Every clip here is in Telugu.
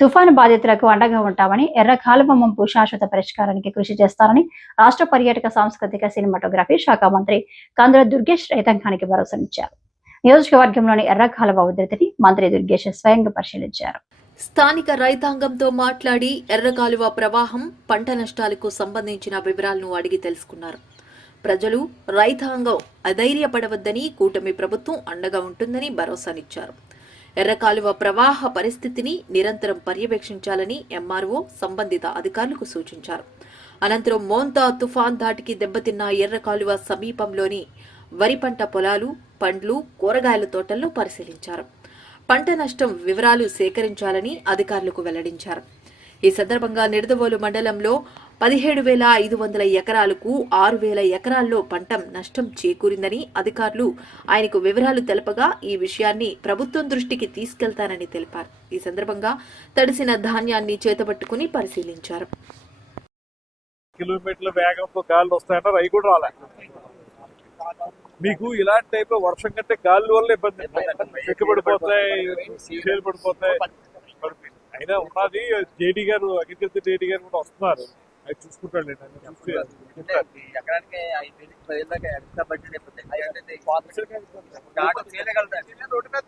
తుఫాను బాధితులకు అండగా ఉంటామని ఎర్ర కాలువ ముంపు శాశ్వత పరిష్కారానికి కృషి చేస్తారని రాష్ట్ర పర్యాటక సాంస్కృతిక సినిమాటోగ్రఫీ శాఖ మంత్రి కందుల దుర్గేష్ రైతాంగానికి భరోసానిచ్చారు నియోజకవర్గంలోని ఎర్ర కాలువ ఉధృతిని మంత్రి దుర్గేష్ స్వయంగా పరిశీలించారు. స్థానిక రైతాంగంతో మాట్లాడి ఎర్రకాలువ ప్రవాహం పంట నష్టాలకు సంబంధించిన వివరాలను అడిగి తెలుసుకున్నారు. ప్రజలు రైతాంగం అధైర్యపడవద్దని కూటమి ప్రభుత్వం అండగా ఉంటుందని భరోసానిచ్చారు. ఎర్రకాలువ ప్రవాహ పరిస్థితిని నిరంతరం పర్యవేక్షించాలని ఎంఆర్ఓ సంబంధిత అధికారులకు సూచించారు. అనంతరం మోంతా తుఫాన్ ధాటికి దెబ్బతిన్న ఎర్రకాలువ సమీపంలోని వరి పంట పొలాలు పండ్లు కూరగాయల తోటల్లో పరిశీలించారు. పంట నష్టం వివరాలు సేకరించాలని అధికారులకు వెల్లడించారు. ఈ సందర్భంగా నిడదవోలు మండలంలో పదిహేడు వేల ఐదు వందల ఎకరాలకు ఆరు వేల ఎకరాల్లో పంట నష్టం చేకూరిందని అధికారులు ఆయనకు వివరాలు తెలపగా ఈ విషయాన్ని ప్రభుత్వం దృష్టికి తీసుకెళ్తానని తెలిపారు. ఈ సందర్భంగా తడిసిన ధాన్యాన్ని చేతబట్టుకుని పరిశీలించారు. కిలోమీటర్ల వేగంతో గాలులు వస్తాయంటే అవి కూడా రాలే. మీకు ఇలాంటి టైప్ వర్షం కంటే గాలి వల్ల ఇబ్బంది. చెక్కు పడిపోతాయి చేలు పడిపోతాయి. అయినా ఉన్నది జేడీ గారు అగ్రికల్చర్ జేడీ గారు కూడా వస్తున్నారు. చూసుకుంటాడు నేను అన్ని చూసి అంటే ఎకరానికి ఐదు వేలు పది దాకా ఎక్స్ట్రా బడ్జెట్ అయిపోతుంది అంటే ఇది స్టార్ట్ చేయగలుగుతారు రోడ్డు మీద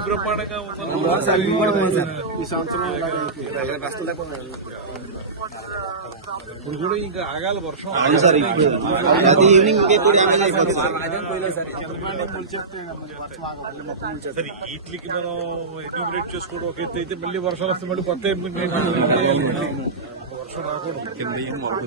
బ్రహ్మాండంగా ఈ సంవత్సరం ఇప్పుడు కూడా ఇంకా ఆగాలి వర్షం అది ఈవినింగ్ సరే వీటికి మనం ఎన్యూమరేట్ చేసుకోవడం ఒక ఎత్తు అయితే మళ్ళీ వర్షాలు వస్తే మళ్ళీ కొత్త వర్షం రాకూడదు కింద ఏం మార్పు